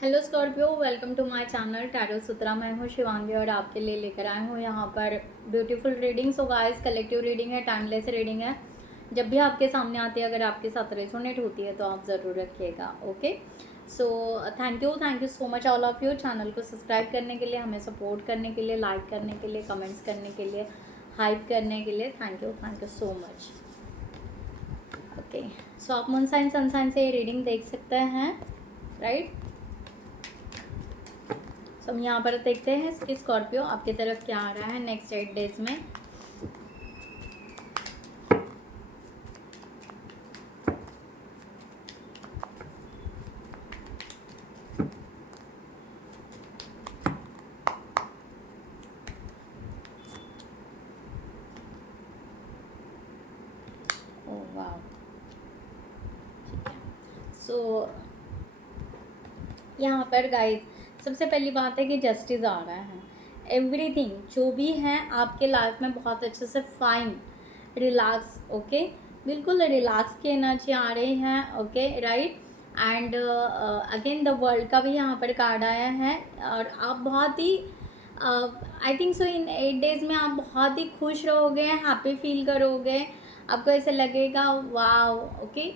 Hello Scorpio, welcome to my channel Tarot Sutra. मैं हूँ शिवांगी और आपके लिए लेकर आई हूँ यहाँ पर beautiful reading. So guys, collective reading है, टाइमलेस रीडिंग है। जब भी आपके सामने आती है, अगर आपके साथ रेजोनेट होती है तो आप ज़रूर रखिएगा। Okay, so thank you so much all of you. Channel को सब्सक्राइब करने के लिए, हमें सपोर्ट करने के लिए, लाइक करने के लिए, कमेंट्स करने के लिए, हाइप करने के लिए thank you so much. Okay, so आप मून साइन सन साइन से ये रीडिंग देख सकते हैं, राइट। तो हम यहाँ पर देखते हैं कि स्कॉर्पियो आपकी तरफ क्या आ रहा है नेक्स्ट 8 डेज में। ओह वाह, ठीक है। सो यहाँ पर गाइस, सबसे पहली बात है कि जस्टिस आ रहा है। एवरीथिंग जो भी है आपके लाइफ में बहुत अच्छे से फाइन, रिलैक्स, ओके, बिल्कुल रिलैक्स की एनर्जी आ रही है। Okay, right. And again the world का भी यहाँ पर कार्ड आया है और आप बहुत ही I think so in 8 days में आप बहुत ही खुश रहोगे, हैप्पी फील करोगे। आपको ऐसे लगेगा वाव, ओके,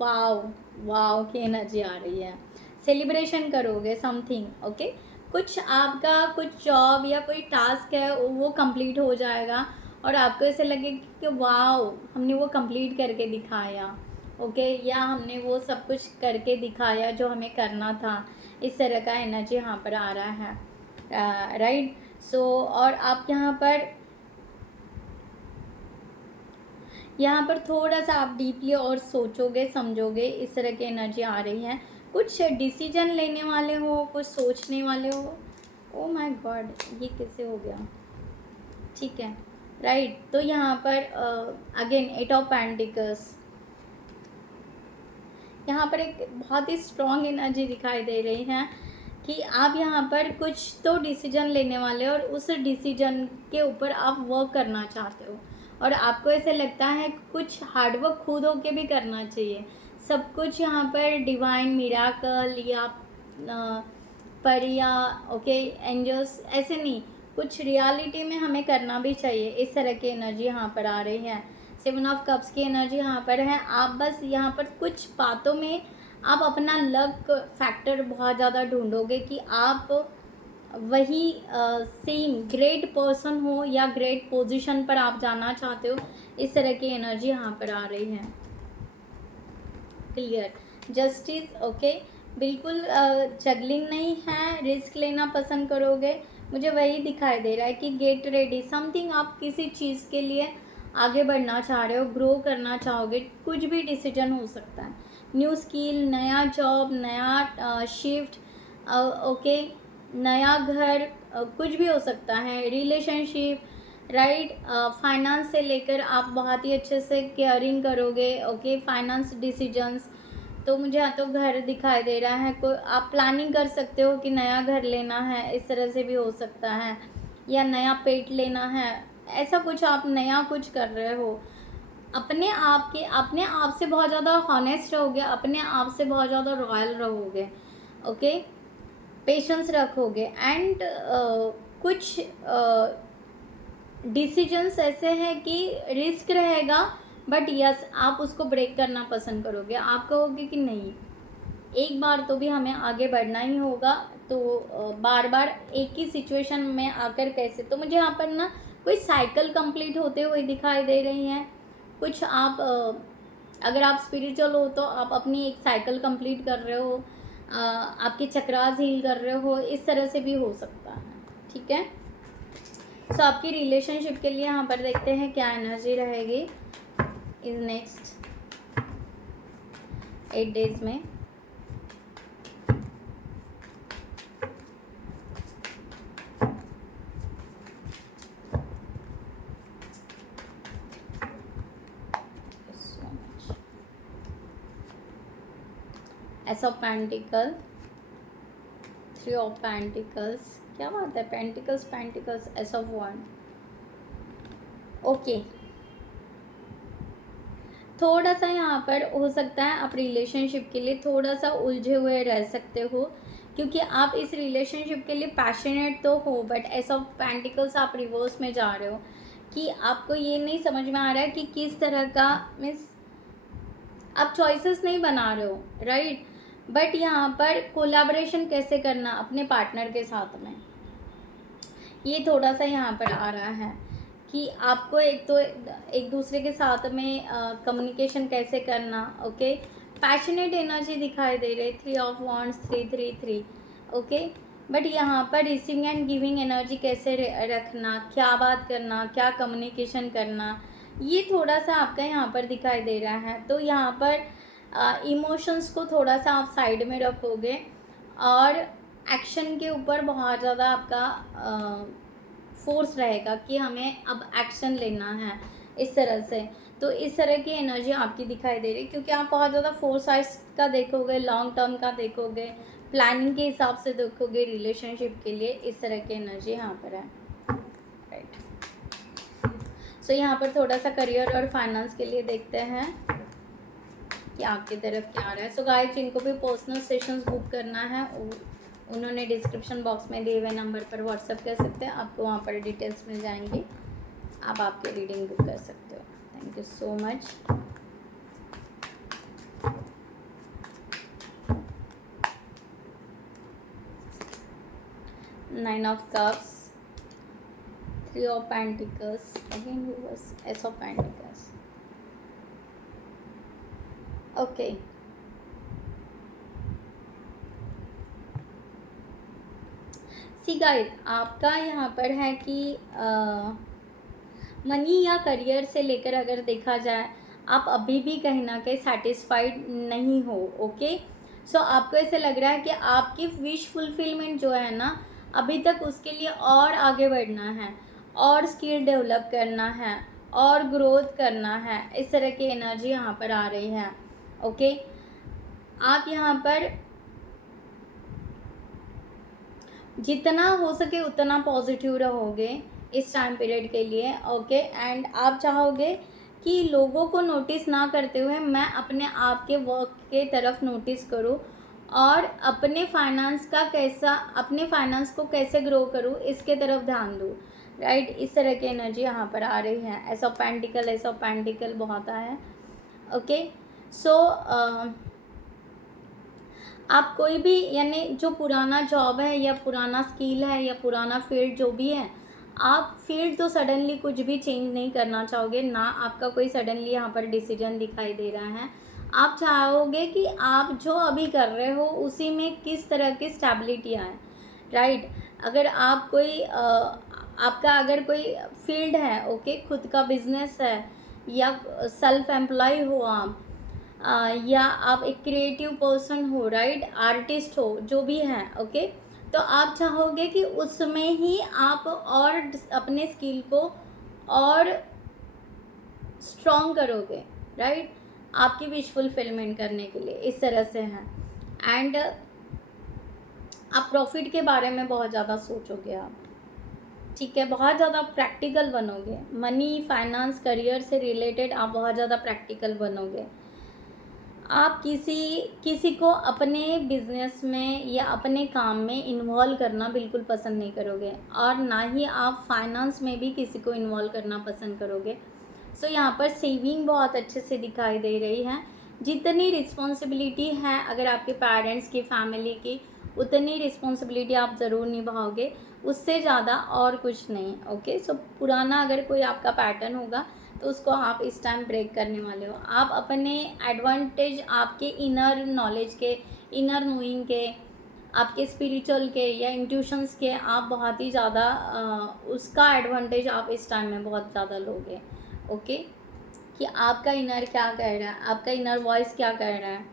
वाव वाव की एनर्जी आ रही है। सेलिब्रेशन करोगे समथिंग, ओके। कुछ आपका कुछ जॉब या कोई टास्क है वो कंप्लीट हो जाएगा और आपको ऐसे लगेगा कि वाव, हमने वो कंप्लीट करके दिखाया, ओके, या हमने वो सब कुछ करके दिखाया जो हमें करना था। इस तरह का एनर्जी यहाँ पर आ रहा है, राइट। सो और आप यहाँ पर थोड़ा सा आप डीपली और सोचोगे, समझोगे, इस तरह की एनर्जी आ रही है। कुछ डिसीजन लेने वाले हो, कुछ सोचने वाले हो। ओ माय गॉड, ये कैसे हो गया? ठीक है, राइट। तो यहाँ पर अगेन 8 ऑफ पेंटिकल्स, यहाँ पर एक बहुत ही स्ट्रॉन्ग एनर्जी दिखाई दे रही है कि आप यहाँ पर कुछ तो डिसीजन लेने वाले हो और उस डिसीजन के ऊपर आप वर्क करना चाहते हो और आपको ऐसे लगता है कुछ हार्डवर्क खुद होके भी करना चाहिए। सब कुछ यहाँ पर डिवाइन मिराकल या परिया, ओके, एंजल्स, ऐसे नहीं, कुछ रियलिटी में हमें करना भी चाहिए। इस तरह की एनर्जी यहाँ पर आ रही है। 7 ऑफ कप्स की एनर्जी यहाँ पर है। आप बस यहाँ पर कुछ बातों में आप अपना लक फैक्टर बहुत ज़्यादा ढूंढोगे कि आप वही सेम ग्रेट पर्सन हो या ग्रेट पोजीशन पर आप जाना चाहते हो। इस तरह की एनर्जी यहाँ पर आ रही है। क्लियर, जस्टिस, ओके, बिल्कुल जगलिंग नहीं है, रिस्क लेना पसंद करोगे। मुझे वही दिखाई दे रहा है कि गेट रेडी समथिंग, आप किसी चीज़ के लिए आगे बढ़ना चाह रहे हो, ग्रो करना चाहोगे। कुछ भी डिसीजन हो सकता है, न्यू स्किल, नया जॉब, नया शिफ्ट, ओके, नया घर, कुछ भी हो सकता है, रिलेशनशिप, राइट। फाइनेंस से लेकर आप बहुत ही अच्छे से केयरिंग करोगे, ओके, फाइनेंस डिसीजंस। तो मुझे यहाँ तो घर दिखाई दे रहा है, कोई आप प्लानिंग कर सकते हो कि नया घर लेना है, इस तरह से भी हो सकता है, या नया पेट लेना है। ऐसा कुछ आप नया कुछ कर रहे हो। अपने आप से बहुत ज़्यादा हॉनेस्ट रहोगे, अपने आप से बहुत ज़्यादा रॉयल रहोगे, ओके, पेशेंस रखोगे। एंड कुछ डिसीजंस ऐसे हैं कि रिस्क रहेगा, बट यस आप उसको ब्रेक करना पसंद करोगे। आप कहोगे कि नहीं, एक बार तो भी हमें आगे बढ़ना ही होगा, तो बार बार एक ही सिचुएशन में आकर कैसे। तो मुझे यहाँ पर ना कोई साइकिल कंप्लीट होते हुए दिखाई दे रही हैं। कुछ आप अगर आप स्पिरिचुअल हो तो आप अपनी एक साइकिल कंप्लीट कर रहे हो, आपके चक्रास हील कर रहे हो, इस तरह से भी हो सकता है, ठीक है। सो आपकी रिलेशनशिप के लिए यहाँ पर देखते हैं क्या एनर्जी रहेगी इस नेक्स्ट 8 डेज में। S of pentacle, 3 of pentacles, क्या बात है, pentacles pentacles, S of one, okay. थोड़ा सा यहाँ पर हो सकता है आप रिलेशनशिप के लिए थोड़ा सा उलझे हुए रह सकते हो, क्योंकि आप इस रिलेशनशिप के लिए पैशनेट तो हो, बट एस ऑफ पेंटिकल्स आप रिवर्स में जा रहे हो कि आपको ये नहीं समझ में आ रहा है कि किस तरह का मीन्स आप चॉइसेस नहीं बना रहे हो, राइट। बट यहाँ पर कोलैबोरेशन कैसे करना अपने पार्टनर के साथ में, ये थोड़ा सा यहाँ पर आ रहा है कि आपको एक तो एक दूसरे के साथ में कम्युनिकेशन कैसे करना। ओके, पैशनेट एनर्जी दिखाई दे रही, 3 ऑफ वॉन्ड्स 3 ओके। बट यहाँ पर रिसीविंग एंड गिविंग एनर्जी कैसे रखना, क्या बात करना, क्या कम्युनिकेशन करना, ये थोड़ा सा आपका यहाँ पर दिखाई दे रहा है। तो यहाँ पर इमोशंस को थोड़ा सा आप साइड में रखोगे और एक्शन के ऊपर बहुत ज़्यादा आपका फोर्स रहेगा कि हमें अब एक्शन लेना है इस तरह से। तो इस तरह की एनर्जी आपकी दिखाई दे रही है, क्योंकि आप बहुत ज़्यादा फोरसाइट का देखोगे, लॉन्ग टर्म का देखोगे, प्लानिंग के हिसाब से देखोगे रिलेशनशिप के लिए, इस तरह की एनर्जी यहाँ पर है, राइट। सो यहाँ पर थोड़ा सा करियर और फाइनेंस के लिए देखते हैं कि आपकी तरफ क्या आ रहा है। सो गाइस, जिनको भी पर्सनल सेशंस बुक करना है उन्होंने डिस्क्रिप्शन बॉक्स में दिए हुए नंबर पर व्हाट्सएप कर सकते हैं, आपको वहाँ पर डिटेल्स मिल जाएंगी, आप आपकी रीडिंग बुक कर सकते हो। Thank you so much. Nine of cups, 3 of pentacles, again reverse, S of pentacles. Okay, see guys, आपका यहाँ पर है कि मनी या करियर से लेकर अगर देखा जाए, आप अभी भी कहीं ना कहीं सेटिस्फाइड नहीं हो। ओके, सो आपको ऐसे लग रहा है कि आपकी विश फुलफिलमेंट जो है ना, अभी तक उसके लिए और आगे बढ़ना है, और स्किल डेवलप करना है, और ग्रोथ करना है, इस तरह की एनर्जी यहाँ पर आ रही है। ओके, आप यहाँ पर जितना हो सके उतना पॉजिटिव रहोगे इस टाइम पीरियड के लिए। ओके, एंड आप चाहोगे कि लोगों को नोटिस ना करते हुए मैं अपने आप के वर्क के तरफ नोटिस करूं और अपने फाइनेंस को कैसे ग्रो करूं, इसके तरफ ध्यान दूं, राइट। इस तरह की एनर्जी यहाँ पर आ रही है। एस ऑफ पेंटिकल बहुत आया है। ओके, सो आप कोई भी यानी जो पुराना जॉब है या पुराना स्किल है या पुराना फील्ड जो भी है, आप फील्ड तो सडनली कुछ भी चेंज नहीं करना चाहोगे ना, आपका कोई सडनली यहाँ पर डिसीजन दिखाई दे रहा है। आप चाहोगे कि आप जो अभी कर रहे हो उसी में किस तरह की स्टेबिलिटी आए, राइट। अगर आप कोई आपका अगर कोई फील्ड है, ओके, खुद का बिजनेस है या सेल्फ एम्प्लॉय हो आप, या आप एक क्रिएटिव पर्सन हो, राइट, आर्टिस्ट हो, जो भी है, ओके, तो आप चाहोगे कि उसमें ही आप और अपने स्किल को और स्ट्रॉन्ग करोगे, राइट, आपकी विश फुलफिलमेंट करने के लिए, इस तरह से है। एंड आप प्रॉफिट के बारे में बहुत ज़्यादा सोचोगे आप, ठीक है, बहुत ज़्यादा प्रैक्टिकल बनोगे, मनी, फाइनेंस, करियर से रिलेटेड आप बहुत ज़्यादा प्रैक्टिकल बनोगे। आप किसी को अपने बिजनेस में या अपने काम में इन्वॉल्व करना बिल्कुल पसंद नहीं करोगे, और ना ही आप फाइनेंस में भी किसी को इन्वॉल्व करना पसंद करोगे। सो यहाँ पर सेविंग बहुत अच्छे से दिखाई दे रही है। जितनी रिस्पॉन्सिबिलिटी है अगर आपके पेरेंट्स की, फैमिली की, उतनी रिस्पॉन्सिबिलिटी आप ज़रूर निभाओगे, उससे ज़्यादा और कुछ नहीं। ओके, सो पुराना अगर कोई आपका पैटर्न होगा तो उसको आप इस टाइम ब्रेक करने वाले हो। आप अपने एडवांटेज, आपके इनर नॉलेज के, इनर नोइंग के, आपके स्पिरिचुअल के या इंट्यूशंस के, आप बहुत ही ज़्यादा उसका एडवांटेज आप इस टाइम में बहुत ज़्यादा लोगे। ओके, कि आपका इनर क्या कह रहा है, आपका इनर वॉइस क्या कह रहा है।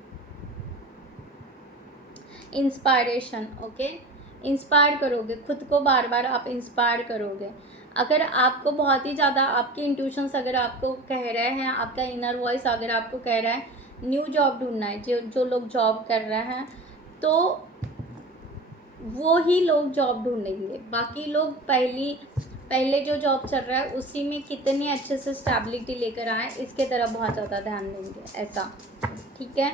इंस्पायरेशन, ओके, इंस्पायर करोगे खुद को, बार बार आप इंस्पायर करोगे। अगर आपको बहुत ही ज़्यादा आपके इंट्यूशंस अगर आपको कह रहे हैं, आपका इनर वॉइस अगर आपको कह रहा है न्यू जॉब ढूंढना है, जो लोग जॉब कर रहे हैं तो वो ही लोग जॉब ढूंढेंगे, बाकी लोग पहले जो जॉब चल रहा है उसी में कितनी अच्छे से स्टेबिलिटी लेकर आए, इसके तरफ बहुत ज़्यादा ध्यान देंगे ऐसा, ठीक है।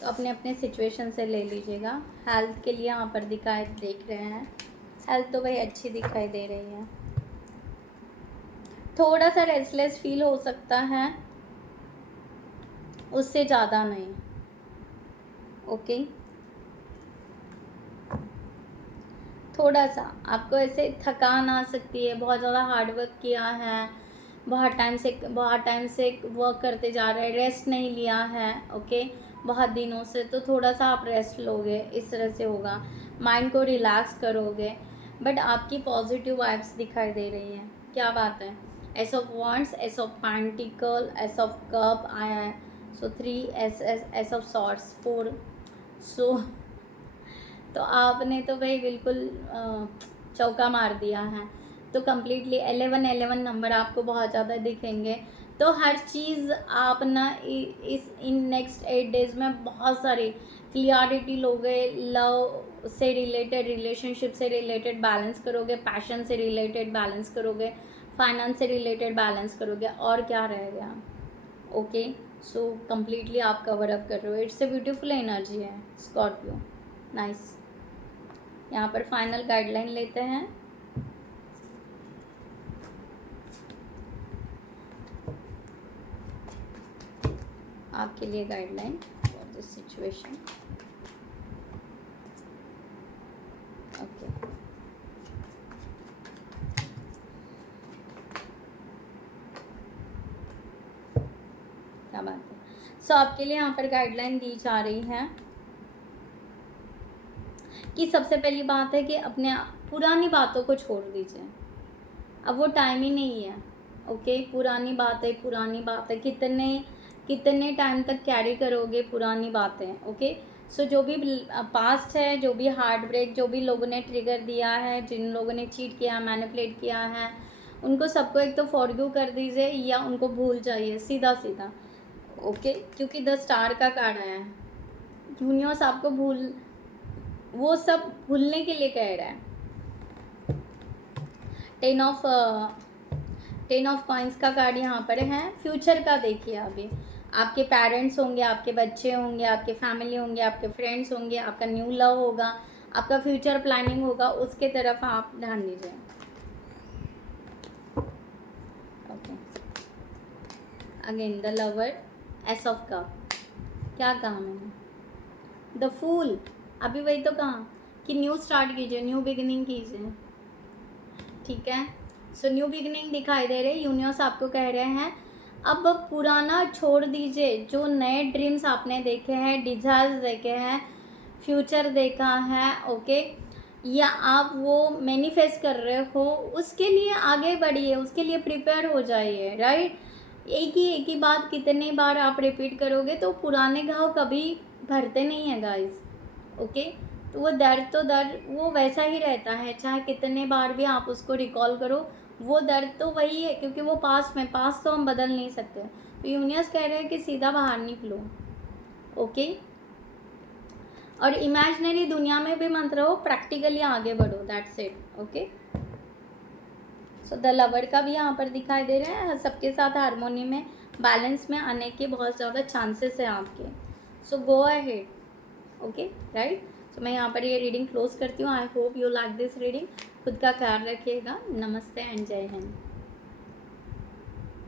तो अपने अपने सिचुएशन से ले लीजिएगा। हेल्थ के लिए यहाँ पर देख रहे हैं, हेल्थ तो भाई अच्छी दिखाई दे रही है। थोड़ा सा रेस्टलेस फील हो सकता है, उससे ज़्यादा नहीं, ओके। थोड़ा सा आपको ऐसे थकान आ सकती है, बहुत ज़्यादा हार्ड वर्क किया है, बहुत टाइम से वर्क करते जा रहे हैं, रेस्ट नहीं लिया है, ओके, बहुत दिनों से, तो थोड़ा सा आप रेस्ट लोगे, इस तरह से होगा, माइंड को रिलैक्स करोगे। बट आपकी पॉजिटिव वाइब्स दिखाई दे रही है, क्या बात है। S of wands, S of pentacle, S of cup आया है, सो 3 एस ऑफ सॉर्ड्स 4, सो तो आपने तो भाई बिल्कुल चौका मार दिया है। तो कम्प्लीटली 11 नंबर आपको बहुत ज़्यादा दिखेंगे। तो हर चीज़ आप ना इन नेक्स्ट 8 डेज़ में बहुत सारी क्लियरिटी लोगे, लव से रिलेटेड, रिलेशनशिप से रिलेटेड बैलेंस करोगे, पैशन से रिलेटेड बैलेंस करोगे, फाइनेंस से रिलेटेड बैलेंस करोगे, और क्या रह गया, ओके। सो कम्प्लीटली आप कवर अप कर रहे हो। इट्स ए ब्यूटीफुल एनर्जी है स्कॉर्पियो, नाइस। यहाँ पर फाइनल गाइडलाइन लेते हैं। आपके लिए guideline for this situation, okay. क्या बात है। सो आपके लिए यहाँ पर गाइडलाइन दी जा रही है कि सबसे पहली बात है कि अपने पुरानी बातों को छोड़ दीजिए, अब वो टाइम ही नहीं है, ओके। पुरानी बात है, कितने टाइम तक कैरी करोगे पुरानी बातें, ओके। सो जो भी पास्ट है, जो भी हार्ट ब्रेक, जो भी लोगों ने ट्रिगर दिया है, जिन लोगों ने चीट किया, मैनिपुलेट किया है, उनको सबको एक तो फॉरगिव कर दीजिए या उनको भूल जाइए सीधा सीधा, ओके। क्योंकि 10 स्टार का कार्ड आया है, यूनिवर्स आपको वो सब भूलने के लिए कह रहा है। 10 ऑफ कॉइंस का कार्ड यहाँ पर है। फ्यूचर का देखिए, अभी आपके पेरेंट्स होंगे, आपके बच्चे होंगे, आपके फैमिली होंगे, आपके फ्रेंड्स होंगे, आपका न्यू लव होगा, आपका फ्यूचर प्लानिंग होगा, उसके तरफ आप ध्यान दीजिए, okay. Again the lover, S of cup, क्या कहा मैंने, द फूल, अभी वही तो कहा कि न्यू स्टार्ट कीजिए, न्यू बिगिनिंग कीजिए, ठीक है। सो न्यू बिगिनिंग दिखाई दे रहे, यूनिवर्स आपको कह रहे हैं अब पुराना छोड़ दीजिए, जो नए ड्रीम्स आपने देखे हैं, डिज़ायर्स देखे हैं, फ्यूचर देखा है, ओके, या आप वो मैनिफेस्ट कर रहे हो, उसके लिए आगे बढ़िए, उसके लिए प्रिपेयर हो जाइए, राइट। एक ही बात कितने बार आप रिपीट करोगे, तो पुराने घाव कभी भरते नहीं है गाइस, ओके। तो वो दर्द वो वैसा ही रहता है, चाहे कितने बार भी आप उसको रिकॉल करो, वो दर्द तो वही है, क्योंकि वो पास तो हम बदल नहीं सकते। तो यूनिवर्स कह रहे हैं कि सीधा बाहर निकलो, ओके। और इमेजिनरी दुनिया में भी मत रहो, प्रैक्टिकली आगे बढ़ो, that's it, okay. So the lover का भी यहाँ पर दिखाई दे रहा है, सबके साथ हारमोनी में, बैलेंस में आने के बहुत ज़्यादा चांसेस हैं आपके। सो गो अहेड, ओके, राइट। तो मैं यहाँ पर ये रीडिंग क्लोज करती हूँ। I hope you like this reading. खुद का ख्याल रखिएगा। नमस्ते एंड जय हिंद।